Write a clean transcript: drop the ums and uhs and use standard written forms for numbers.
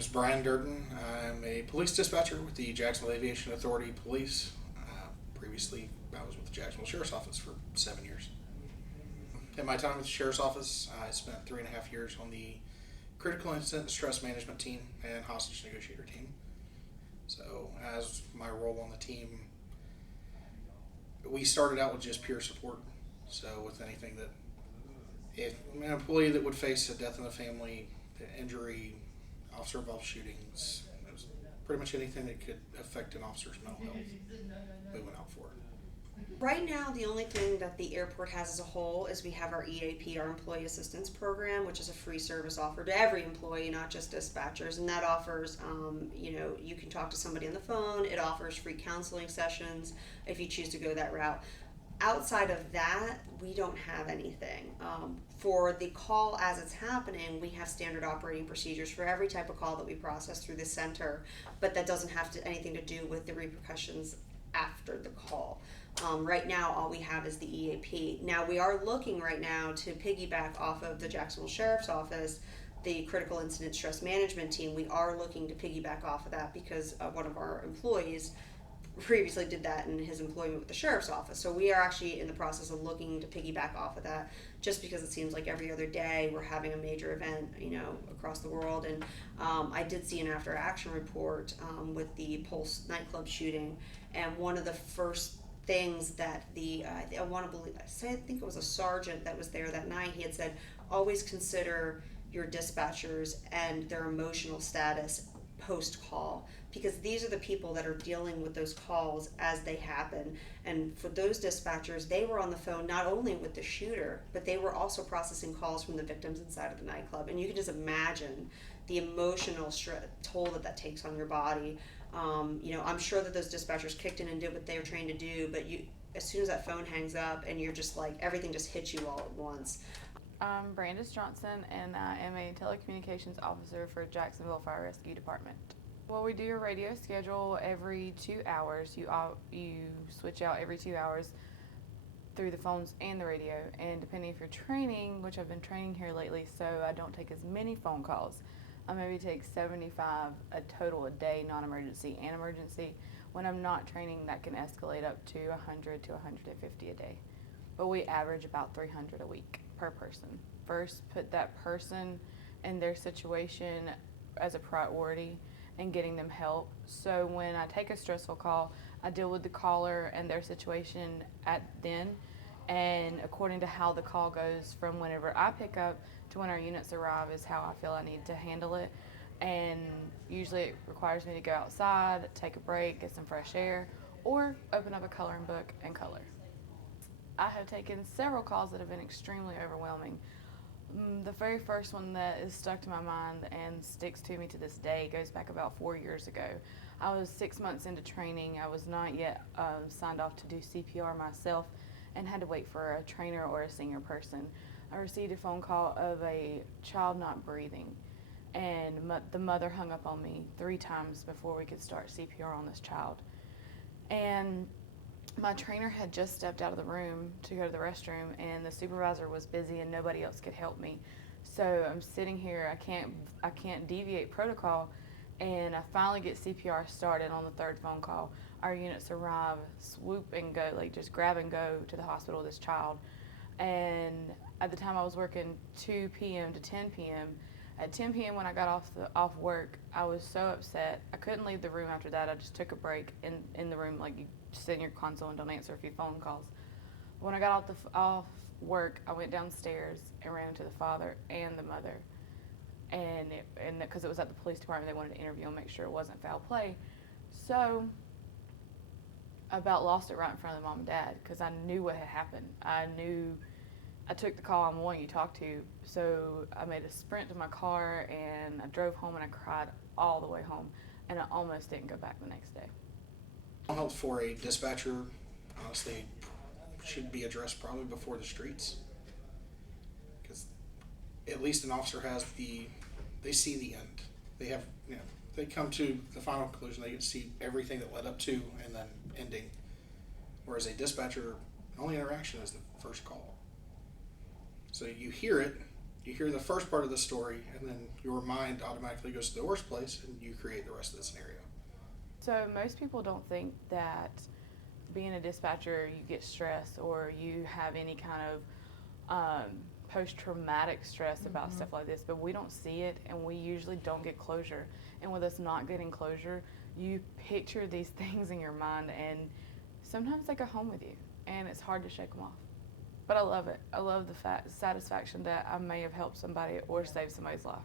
is Brian Durden. I'm a police dispatcher with the Jacksonville Aviation Authority Police. Previously, I was with the Jacksonville Sheriff's Office for 7 years. In my time with the Sheriff's Office, I spent 3.5 years on the Critical Incident Stress Management Team and Hostage Negotiator Team. So, as my role on the team, we started out with just peer support. So, with anything that, if an employee that would face a death in the family, injury, officer-involved shootings, it was pretty much anything that could affect an officer's mental health, we went out for it. Right now, the only thing that the airport has as a whole is we have our EAP, our Employee Assistance Program, which is a free service offered to every employee, not just dispatchers. And that offers, you can talk to somebody on the phone. It offers free counseling sessions if you choose to go that route. Outside of that, we don't have anything. For the call as it's happening, we have standard operating procedures for every type of call that we process through the center, but that doesn't have anything to do with the repercussions after the call. Right now, all we have is the EAP. Now, we are looking right now to piggyback off of the Jacksonville Sheriff's Office, the Critical Incident Stress Management Team. We are looking to piggyback off of that because one of our employees previously did that in his employment with the Sheriff's Office. So we are actually in the process of looking to piggyback off of that, just because it seems like every other day we're having a major event, across the world. And I did see an after action report with the Pulse nightclub shooting, and one of the first things that I think it was a sergeant that was there that night, he had said, always consider your dispatchers and their emotional status post-call, because these are the people that are dealing with those calls as they happen. And for those dispatchers, they were on the phone not only with the shooter, but they were also processing calls from the victims inside of the nightclub. And you can just imagine the emotional toll that takes on your body. I'm sure that those dispatchers kicked in and did what they were trained to do, but as soon as that phone hangs up and you're just like, everything just hits you all at once. I'm Brandis Johnson, and I am a telecommunications officer for Jacksonville Fire Rescue Department. Well, we do a radio schedule every 2 hours. You switch out every 2 hours through the phones and the radio, and depending if you're training, which I've been training here lately, so I don't take as many phone calls. I maybe take 75 a total a day, non-emergency and emergency. When I'm not training, that can escalate up to 100 to 150 a day. But we average about 300 a week per person. First, put that person and their situation as a priority and getting them help. So when I take a stressful call, I deal with the caller and their situation then, and according to how the call goes from whenever I pick up to when our units arrive is how I feel I need to handle it. And usually it requires me to go outside, take a break, get some fresh air, or open up a coloring book and color. I have taken several calls that have been extremely overwhelming. The very first one that is stuck to my mind and sticks to me to this day goes back about 4 years ago. I was 6 months into training. I was not yet signed off to do CPR myself and had to wait for a trainer or a senior person. I received a phone call of a child not breathing, and the mother hung up on me 3 times before we could start CPR on this child. And my trainer had just stepped out of the room to go to the restroom, and the supervisor was busy and nobody else could help me. So I'm sitting here, I can't deviate protocol, and I finally get CPR started on the 3rd phone call. Our units arrive, swoop and go, like just grab and go to the hospital with this child. And at the time I was working 2 p.m. to 10 p.m. At 10 p.m. when I got off work, I was so upset. I couldn't leave the room after that. I just took a break in the room, like you sit in your console and don't answer a few phone calls. When I got off work, I went downstairs and ran into the father and the mother. And because it was at the police department, they wanted to interview and make sure it wasn't foul play. So I about lost it right in front of the mom and dad because I knew what had happened. I took the call, I'm the one you talked to, so I made a sprint to my car and I drove home and I cried all the way home, and I almost didn't go back the next day. Mental health for a dispatcher, honestly, should be addressed probably before the streets, because at least an officer they see the end. They have, they come to the final conclusion. They get to see everything that led up to and then ending. Whereas a dispatcher, the only interaction is the first call. So you hear it, you hear the first part of the story, and then your mind automatically goes to the worst place, and you create the rest of the scenario. So most people don't think that being a dispatcher, you get stressed or you have any kind of post-traumatic stress about stuff like this, but we don't see it, and we usually don't get closure. And with us not getting closure, you picture these things in your mind, and sometimes they go home with you, and it's hard to shake them off. But I love it. I love the satisfaction that I may have helped somebody or saved somebody's life.